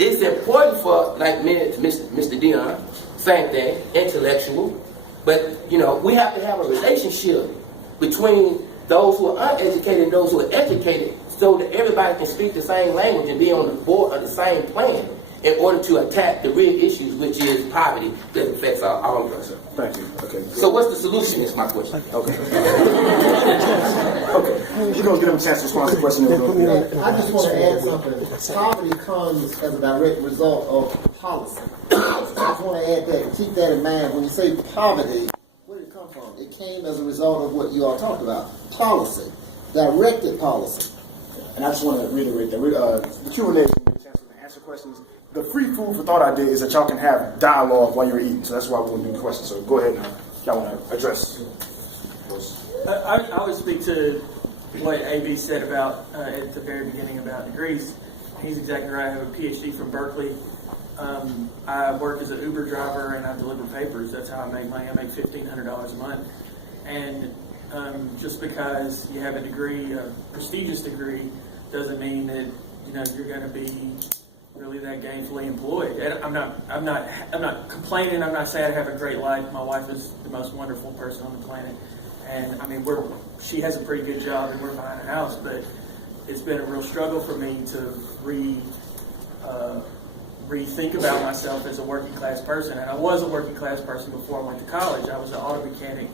It's important for, like Mr. Dion, same thing, intellectual. But, we have to have a relationship between those who are uneducated and those who are educated so that everybody can speak the same language and be on the board of the same plan in order to attack the real issues, which is poverty that affects all of us. Thank you. Okay. So what's the solution is my question. Okay. Okay. We're going to give them a chance to respond to the question. I just want to add something. Poverty comes as a direct result of policy. I just want to add that. Keep that in mind. When you say poverty, where did it come from? It came as a result of what you all talked about. Policy. Directed policy. And I just want to reiterate that. The Q&A is going to be a chance to answer questions. The free food for thought idea is that y'all can have dialogue while you're eating. So that's why we want to do questions. So go ahead now. Y'all want to address. I would speak to what AB said about at the very beginning about degrees. He's exactly right. I have a PhD from Berkeley. I work as an Uber driver and I deliver papers. That's how I make money. I make $1,500 a month. And just because you have a degree, a prestigious degree, doesn't mean that you're going to be really that gainfully employed. And I'm not complaining. I'm not saying I have a great life. My wife is the most wonderful person on the planet, and I mean she has a pretty good job, and we're buying a house. But it's been a real struggle for me to rethink about myself as a working class person. And I was a working class person before I went to college. I was an auto mechanic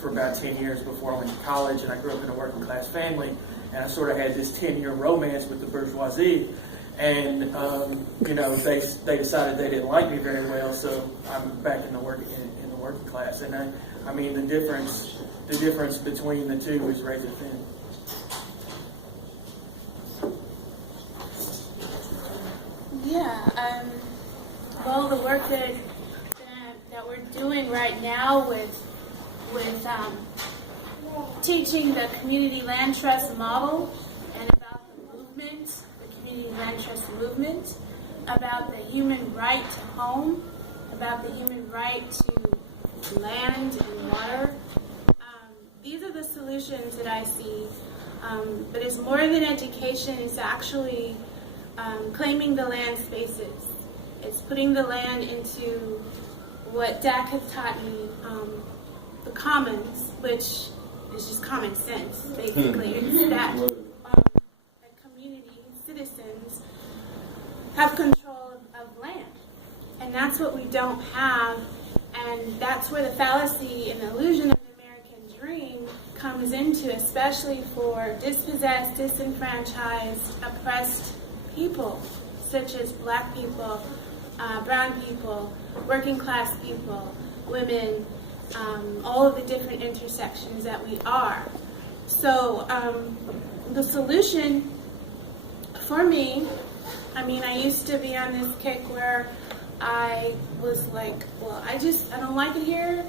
for about 10 years before I went to college, and I grew up in a working class family. And I sort of had this 10-year romance with the bourgeoisie. And they decided they didn't like me very well, so I'm back in the working class. And I mean the difference between the two is razor thin. Yeah. Well, the work that we're doing right now with teaching the community land trust model and about the movement. Community land trust movement, about the human right to home, about the human right to land and water. These are the solutions that I see. But it's more than education. It's actually claiming the land spaces. It's putting the land into what Dak has taught me, the commons, which is just common sense, basically. It's that citizens have control of land, and that's what we don't have, and that's where the fallacy and the illusion of the American dream comes into, especially for dispossessed, disenfranchised, oppressed people, such as black people, brown people, working class people, women, all of the different intersections that we are. So the solution for me, I mean, I used to be on this kick where I was like, well, I don't like it here.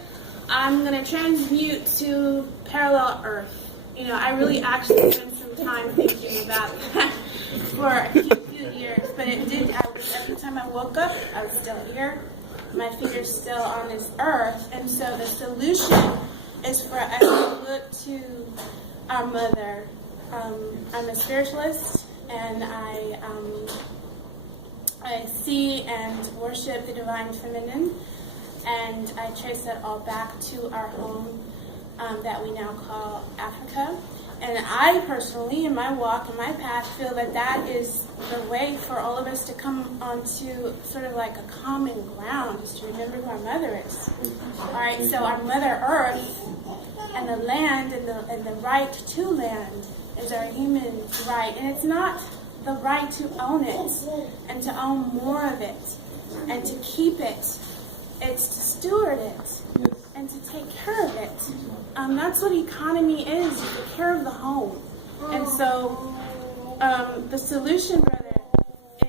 I'm going to transmute to parallel Earth. I really actually spent some time thinking about that for a few years. But every time I woke up, I was still here. My feet are still on this Earth. And so the solution is for us to look to our mother. I'm a spiritualist. And I see and worship the divine feminine, and I trace that all back to our home that we now call Africa. And I personally, in my walk, in my path, feel that that is the way for all of us to come onto sort of like a common ground, is to remember who our mother is. All right, so our Mother Earth and the land and the right to land is our human right, and it's not the right to own it and to own more of it and to keep it. It's to steward it and to take care of it. That's what economy is, to take care of the home. And so the solution, brother,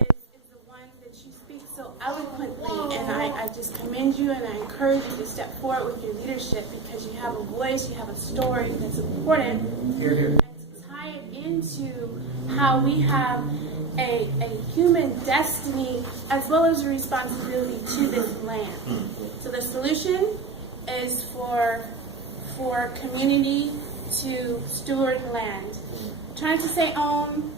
is the one that you speak so eloquently, and I just commend you and I encourage you to step forward with your leadership, because you have a voice, you have a story that's important. And to tie it into how we have a human destiny as well as a responsibility to this land. So the solution is for community to steward land. I'm trying to say own.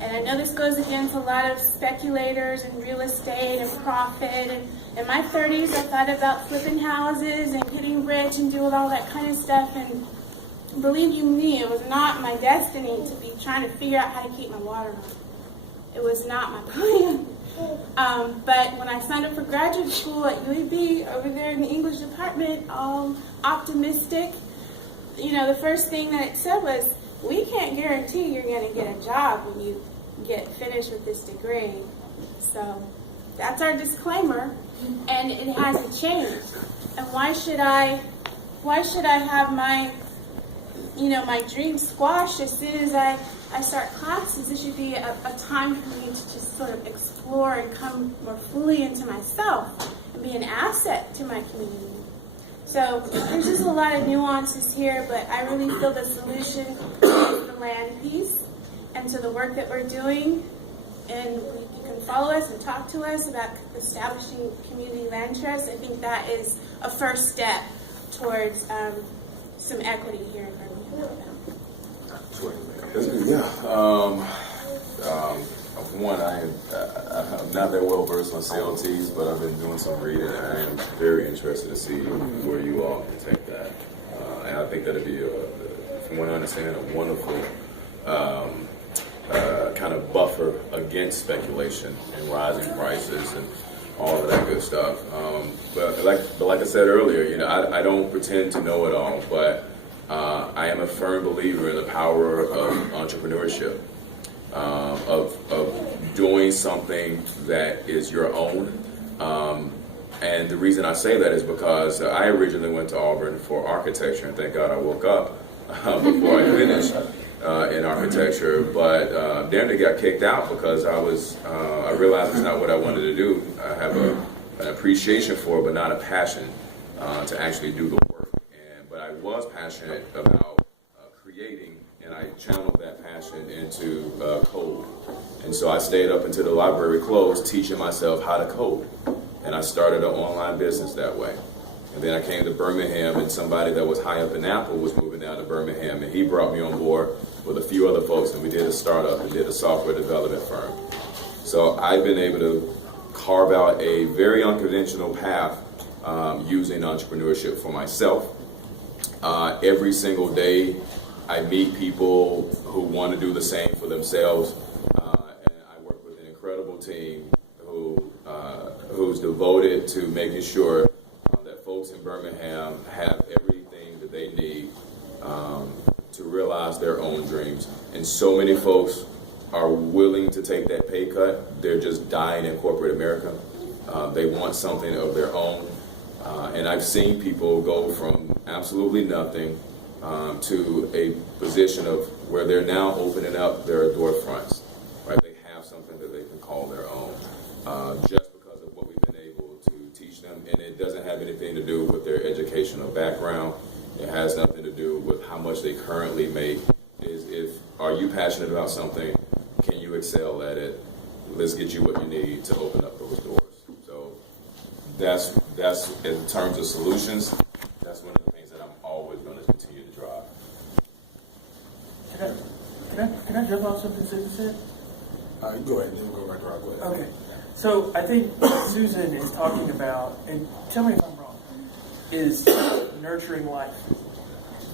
And I know this goes against a lot of speculators and real estate and profit. And in my 30s, I thought about flipping houses and getting rich and doing all that kind of stuff. And believe you me, it was not my destiny to be trying to figure out how to keep my water on. It was not my plan. But when I signed up for graduate school at UAB over there in the English department, all optimistic, the first thing that it said was, we can't guarantee you're going to get a job when you get finished with this degree. So that's our disclaimer, and it hasn't changed. And why should I have my dreams squashed as soon as I start classes? This should be a time for me to just sort of explore and come more fully into myself and be an asset to my community. So there's just a lot of nuances here, but I really feel the solution is the land piece and to the work that we're doing. And you can follow us and talk to us about establishing community land trusts. I think that is a first step towards some equity here in Birmingham. One, I'm not that well versed on CLTs, but I've been doing some reading, and I am very interested to see where you all can take that. And I think that'd be, from what I understand, a wonderful kind of buffer against speculation and rising prices and all of that good stuff. But like I said earlier, I don't pretend to know it all, but I am a firm believer in the power of entrepreneurship, of doing something that is your own. And the reason I say that is because I originally went to Auburn for architecture, and thank God I woke up before I finished in architecture. But damn near got kicked out because I realized it's not what I wanted to do. I have an appreciation for it, but not a passion to actually do the work. But I was passionate about creating, and I channeled that passion into code. And so I stayed up until the library closed teaching myself how to code. And I started an online business that way. And then I came to Birmingham, and somebody that was high up in Apple was moving down to Birmingham, and he brought me on board with a few other folks, and we did a startup and did a software development firm. So I've been able to carve out a very unconventional path using entrepreneurship for myself. Every single day, I meet people who want to do the same for themselves, and I work with an incredible team who's devoted to making sure that folks in Birmingham have everything that they need to realize their own dreams. And so many folks are willing to take that pay cut. They're just dying in corporate America. They want something of their own. And I've seen people go from absolutely nothing to a position of where they're now opening up their door fronts. Right? They have something that they can call their own, just because of what we've been able to teach them. And it doesn't have anything to do with their educational background. It has nothing to do with how much they currently make. Are you passionate about something? Can you excel at it? Let's get you what you need to open up those doors. So that's in terms of solutions, that's one of the things that I'm always going to continue to drive. Can I jump on something Susan said? Go ahead, then we'll go back to Rob. Go ahead. Okay. So I think Susan is talking about, and tell me if I'm wrong, is nurturing life.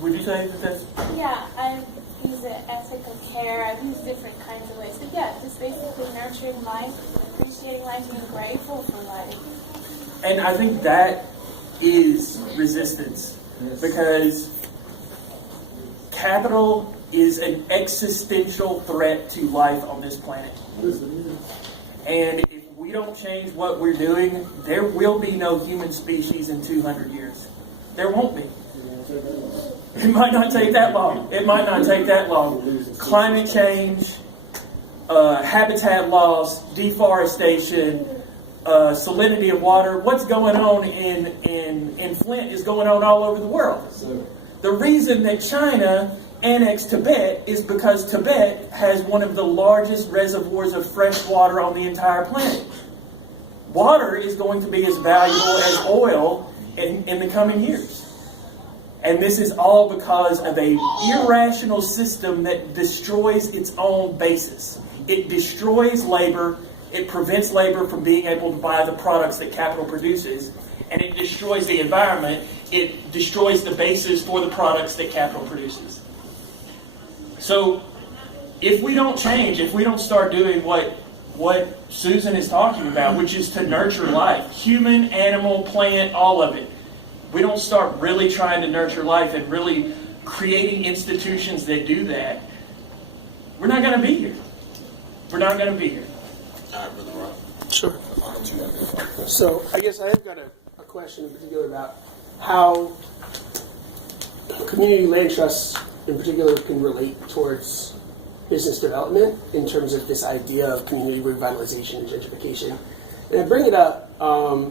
Would you say that that's... Yeah, I've used it, ethical care. I've used different kinds of ways. But yeah, just basically nurturing life, appreciating life, being grateful for life. And I think that is resistance, because capital is an existential threat to life on this planet. And if we don't change what we're doing, there will be no human species in 200 years. There won't be. It might not take that long. Climate change, habitat loss, deforestation, salinity of water. What's going on in Flint is going on all over the world. The reason that China annexed Tibet is because Tibet has one of the largest reservoirs of fresh water on the entire planet. Water is going to be as valuable as oil in the coming years. And this is all because of a irrational system that destroys its own basis. It destroys labor. It prevents labor from being able to buy the products that capital produces. And it destroys the environment. It destroys the basis for the products that capital produces. So if we don't change, if we don't start doing what Susan is talking about, which is to nurture life, human, animal, plant, all of it, we don't start really trying to nurture life and really creating institutions that do that, we're not going to be here. We're not going to be here. Sure. So I guess I have got a question in particular about how community land trusts in particular can relate towards business development in terms of this idea of community revitalization and gentrification. And I bring it up a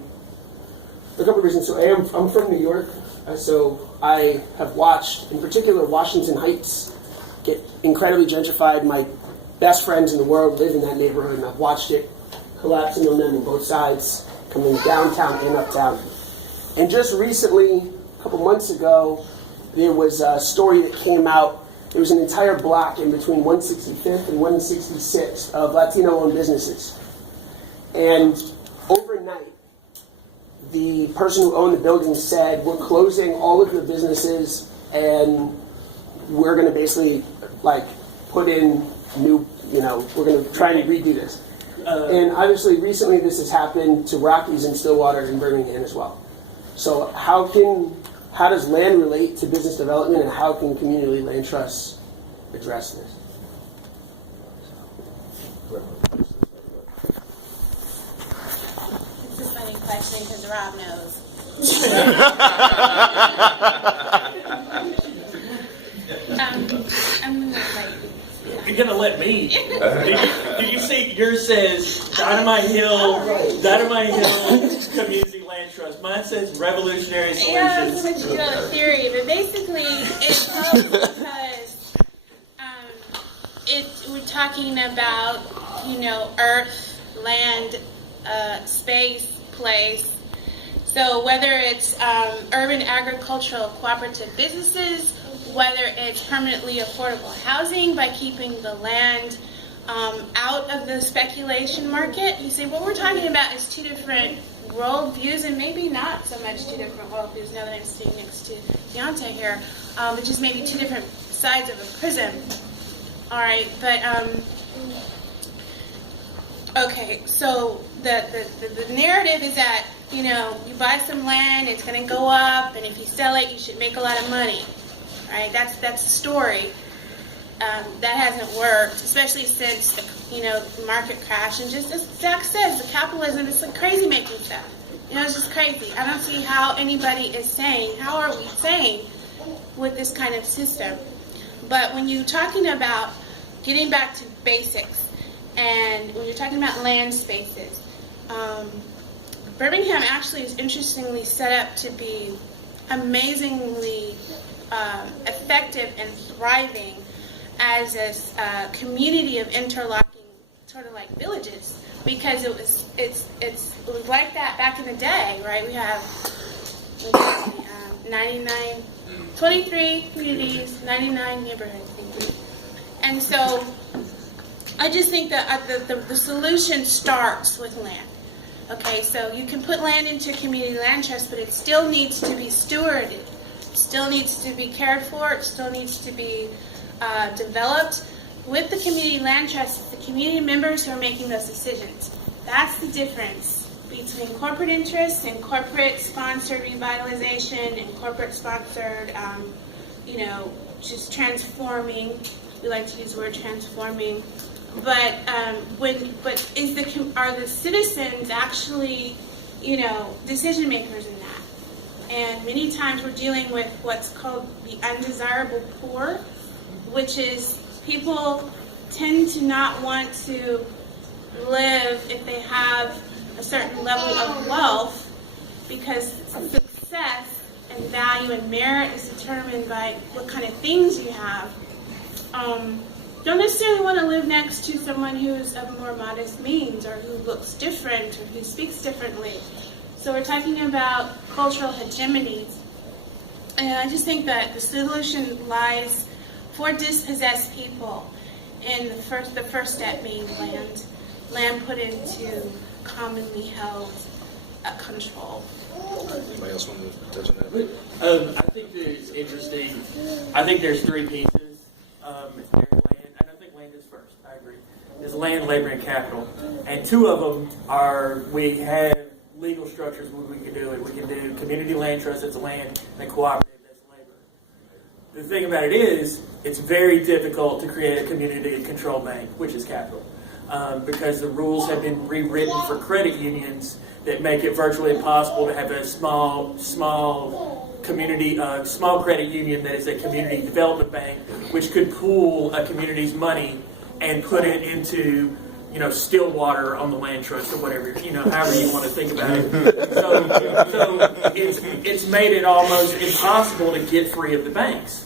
couple of reasons. So I'm from New York, so I have watched, in particular, Washington Heights get incredibly gentrified. My best friends in the world live in that neighborhood, and I've watched it collapsing on them on both sides, coming downtown and uptown. And just recently, a couple months ago, there was a story that came out. There was an entire block in between 165th and 166th of Latino-owned businesses. And overnight, the person who owned the building said, we're closing all of the businesses and we're going to basically put in new, we're going to try and redo this. And obviously recently this has happened to Rockies in Stillwater and Birmingham as well. So how does land relate to business development, and how can community land trusts address this? It's a funny question because Rob knows. I'm You're gonna let me. Did you see yours says Dynamite Hill Community Land Trust. Mine says Revolutionary Solutions. Yeah, that's what you know, the theory, but basically it's because we're talking about, earth, land, space, place. So whether it's urban agricultural cooperative businesses, whether it's permanently affordable housing by keeping the land out of the speculation market, you say, what we're talking about is two different worldviews, and maybe not so much two different worldviews now that I'm sitting next to Deontay here, but just maybe two different sides of a prism. All right, but okay, so the narrative is that, you buy some land, it's going to go up, and if you sell it, you should make a lot of money. Right? That's the story. That hasn't worked, especially since the market crash. And just as Zach says, the capitalism is like crazy making stuff. It's just crazy. I don't see how anybody is sane. How are we sane with this kind of system? But when you're talking about getting back to basics, and when you're talking about land spaces, Birmingham actually is interestingly set up to be amazingly effective and thriving as a community of interlocking sort of like villages, because it's like that back in the day, right? We have 23 communities, 99 neighborhoods, and so I just think that the solution starts with land. Okay, so you can put land into a community land trust, but it still needs to be stewarded. Still needs to be cared for. It still needs to be developed. With the community land trust, it's the community members who are making those decisions. That's the difference between corporate interests and corporate-sponsored revitalization and corporate-sponsored, just transforming. We like to use the word transforming. But are the citizens actually, decision makers in that? And many times we're dealing with what's called the undesirable poor, which is people tend to not want to live if they have a certain level of wealth, because success and value and merit is determined by what kind of things you have. Don't necessarily want to live next to someone who's of more modest means, or who looks different, or who speaks differently. So we're talking about cultural hegemonies. And I just think that the solution lies for dispossessed people in the first step being land put into commonly held control. Anybody else want to touch on that? I think that it's interesting. I think there's three pieces. There's land, and I think land is first. I agree. There's land, labor, and capital, and two of them are we have legal structures where we can do it. We can do community land trust, that's land, and cooperative, that's labor. The thing about it is, it's very difficult to create a community-controlled bank, which is capital, because the rules have been rewritten for credit unions that make it virtually impossible to have a small community, small credit union that is a community development bank, which could pool a community's money and put it into, still water on the land trust or whatever, however you want to think about it. So it's made it almost impossible to get free of the banks.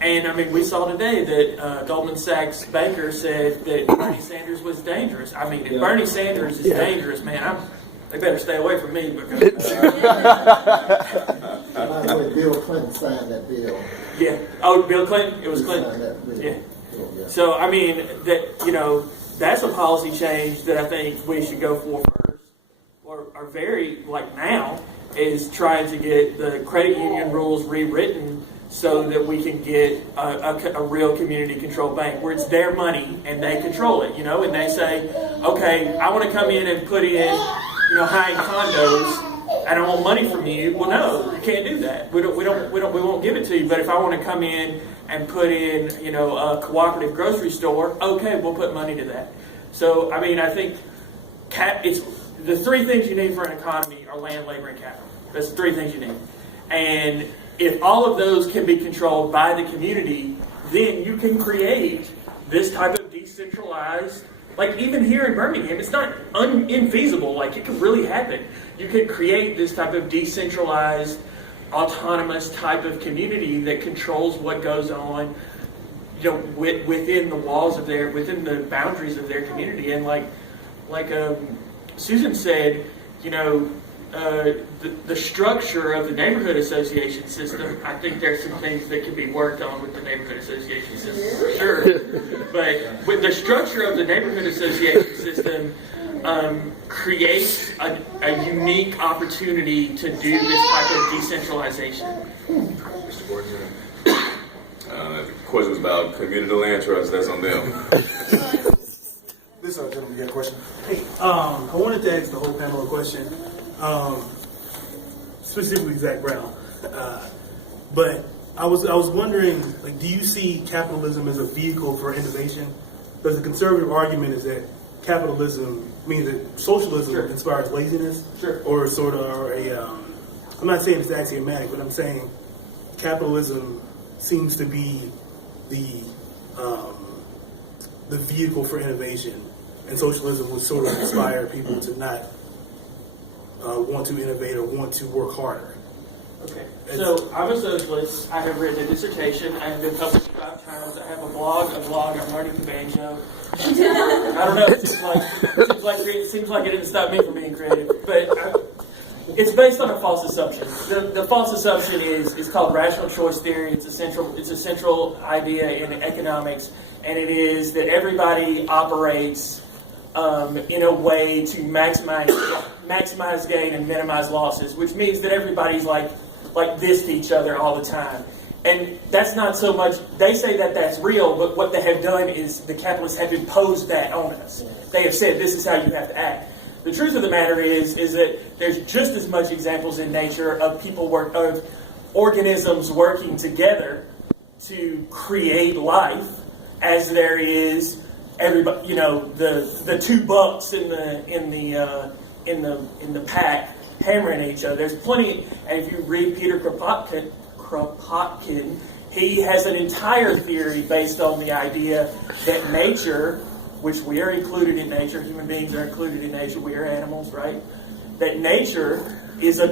And I mean, we saw today that Goldman Sachs banker said that Bernie Sanders was dangerous. I mean, if Bernie Sanders is dangerous, man, they better stay away from me because. By the way, Bill Clinton signed that bill. Yeah. Oh, Bill Clinton. It was Clinton. That bill. Yeah. So I mean, that's a policy change that I think we should go for first, or very now, is trying to get the credit union rules rewritten so that we can get a real community-controlled bank where it's their money and they control it, and they say, okay, I want to come in and put in, high-end condos, and I want money from you. Well, no, you can't do that. We won't give it to you. But if I want to come in and put in, a cooperative grocery store, okay, we'll put money to that. So, I mean, I think it's the three things you need for an economy are land, labor, and capital. That's the three things you need. And if all of those can be controlled by the community, then you can create this type of decentralized, like even here in Birmingham, it's not infeasible, like it can really happen. You can create this type of decentralized, autonomous type of community that controls what goes on, within the walls of within the boundaries of their community. And like Susan said, the structure of the neighborhood association system, I think there's some things that can be worked on with the neighborhood association system, for sure. But with the structure of the neighborhood association system, creates a unique opportunity to do this type of decentralization. Mr. Gordon. The question was about community land trust. That's on them. This gentleman, you got a question? Hey, I wanted to ask the whole panel a question, specifically Zach Brown. But I was wondering, do you see capitalism as a vehicle for innovation? Because the conservative argument is that capitalism means that socialism inspires laziness, or sort of, I'm not saying it's axiomatic, but I'm saying capitalism seems to be the vehicle for innovation, and socialism would sort of inspire people to not want to innovate or want to work harder. Okay. So I'm a socialist. I have written a dissertation. I have been published 5 times. I have a blog. I'm learning to banjo. I don't know. It seems like it didn't stop me from being creative, but it's based on a false assumption. The false assumption is called rational choice theory. It's a central idea in economics, and it is that everybody operates in a way to maximize gain and minimize losses, which means that everybody's like this to each other all the time. And that's not so much, they say that that's real, but what they have done is the capitalists have imposed that on us. They have said this is how you have to act. The truth of the matter is that there's just as much examples in nature of of organisms working together to create life as there is everybody, the 2 bucks in the pack hammering each other. There's plenty, and if you read Peter Kropotkin, he has an entire theory based on the idea that nature, which we are included in nature, human beings are included in nature, we are animals, right? That nature is a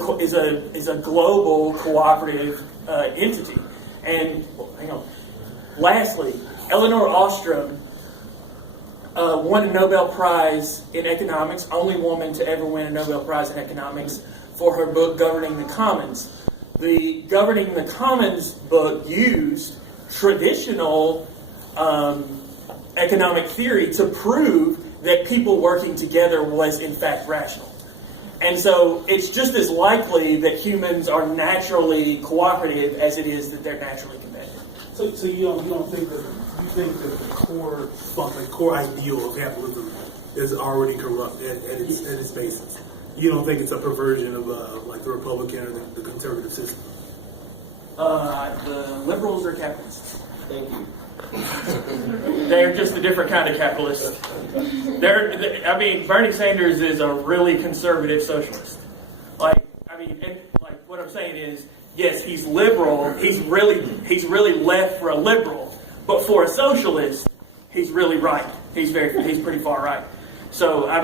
global cooperative entity. And hang on. Lastly, Eleanor Ostrom won a Nobel Prize in economics, only woman to ever win a Nobel Prize in economics, for her book Governing the Commons. the Governing the Commons book used traditional economic theory to prove that people working together was in fact rational. And so it's just as likely that humans are naturally cooperative as it is that they're naturally competitive. So you don't think that the core ideal of capitalism is already corrupt at its basis? You don't think it's a perversion of like the Republican or the conservative system? The liberals are capitalists. Thank you. They're just a different kind of capitalist. Bernie Sanders is a really conservative socialist. What I'm saying is, yes, he's liberal. He's really left for a liberal, but for a socialist, he's really right. He's pretty far right. So I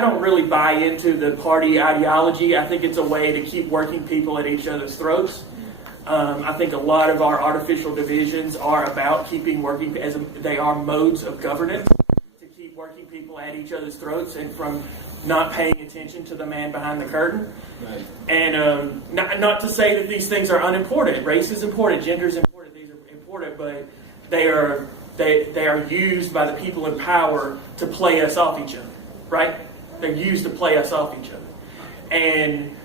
don't really buy into the party ideology. I think it's a way to keep working people at each other's throats. I think a lot of our artificial divisions are about keeping working as they are modes of governance to keep working people at each other's throats and from not paying attention to the man behind the curtain. Right. And not to say that these things are unimportant. Race is important. Gender is important. These are important, but they are used by the people in power to play us off each other. Right? They're used to play us off each other. And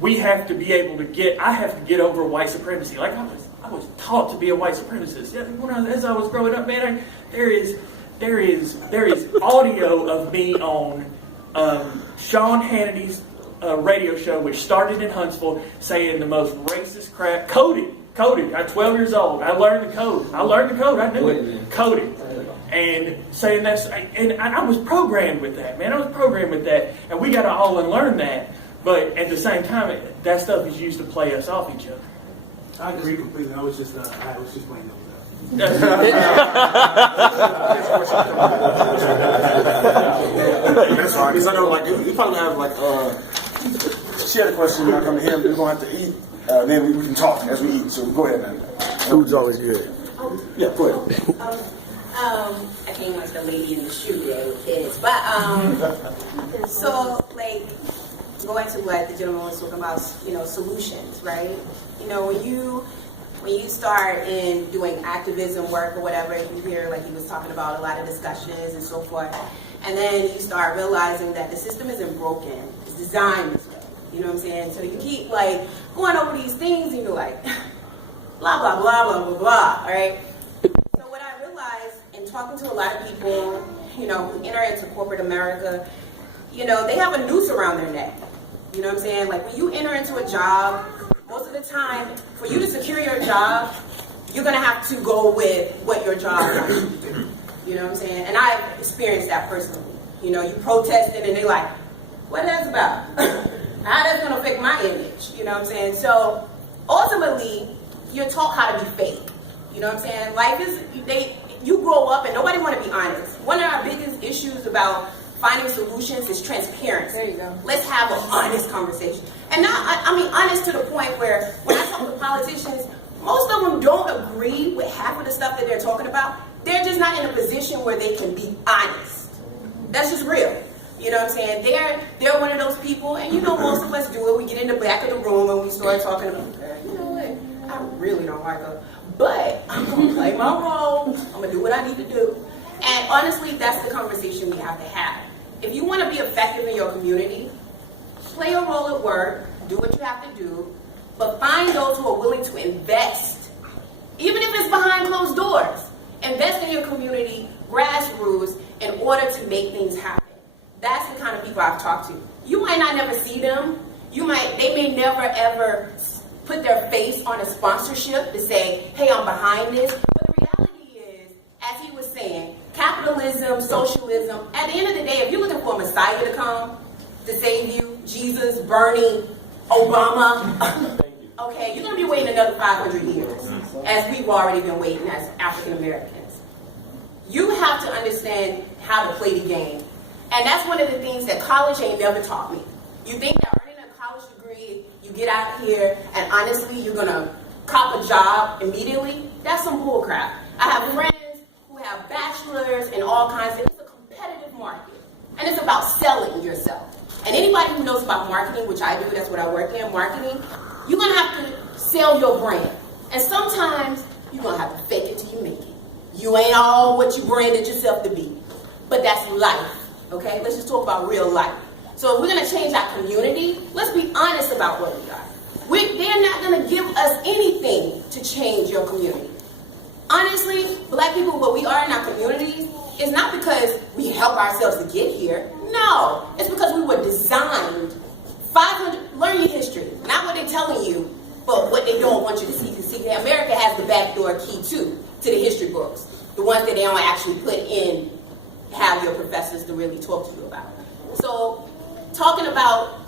we have to be able to I have to get over white supremacy. Like I was taught to be a white supremacist. As I was growing up, man, there is audio of me on Sean Hannity's radio show, which started in Huntsville, saying the most racist crap. Coded. I'm 12 years old. I learned the code. I knew it. Coded. And saying and I was programmed with that, man. I was programmed with that, and we got to all unlearn that. But at the same time, that stuff is used to play us off each other. I agree completely. I was just playing that. That's fine. Because I know, you probably have she had a question. When I come to him, we're gonna have to eat. Then we can talk as we eat. So go ahead, man. Food's always good. Yeah, go ahead. I came like the lady in the shoe there with kids, but going to what the gentleman was talking about, solutions, right? When you start in doing activism work or whatever, you hear like he was talking about a lot of discussions and so forth, and then you start realizing that the system isn't broken; it's designed this way. You know what I'm saying? So you keep going over these things, and you're like, blah blah blah blah blah blah, all right? So what I realized in talking to a lot of people, who enter into corporate America, they have a noose around their neck. You know what I'm saying? Like when you enter into a job, most of the time, for you to secure your job, you're going to have to go with what your job wants you to do. You know what I'm saying? And I've experienced that personally. You protested and they're like, what is that about? How that's going to affect my image? You know what I'm saying? So ultimately, you're taught how to be fake. You know what I'm saying? Life is, you grow up and nobody want to be honest. One of our biggest issues about finding solutions is transparency. There you go. Let's have an honest conversation. And honest to the point where when I talk to politicians, most of them don't agree with half of the stuff that they're talking about. They're just not in a position where they can be honest. That's just real. You know what I'm saying? They're one of those people, and most of us do it. We get in the back of the room and we start talking about, you know what? I really don't like her, but I'm going to play my role. I'm going to do what I need to do. And honestly, that's the conversation we have to have. If you want to be effective in your community, play a role at work, do what you have to do, but find those who are willing to invest, even if it's behind closed doors. Invest in your community, grassroots, in order to make things happen. That's the kind of people I've talked to. You might not never see them. They may never ever put their face on a sponsorship to say, hey, I'm behind this. But the reality is, as he was saying, capitalism, socialism, at the end of the day, if you're looking for a Messiah to come to save you, Jesus, Bernie, Obama, okay, you're going to be waiting another 500 years, as we've already been waiting as African Americans. You have to understand how to play the game. And that's one of the things that college ain't never taught me. You think that earning a college degree, you get out here, and honestly, you're going to cop a job immediately? That's some bull crap. I have friends who have bachelors and all kinds of, it's a competitive market. And it's about selling yourself. And anybody who knows about marketing, which I do, that's what I work in, marketing, you're going to have to sell your brand. And sometimes you're going to have to fake it till you make it. You ain't all what you branded yourself to be. But that's life, okay? Let's just talk about real life. So if we're going to change our community, let's be honest about what we are. They're not going to give us anything to change your community. Honestly, black people, what we are in our communities is not because we help ourselves to get here. No, it's because we were designed 500, learn your history, not what they're telling you, but what they don't want you to see. America has the backdoor key too to the history books, the ones that they don't actually put in, have your professors to really talk to you about. So talking about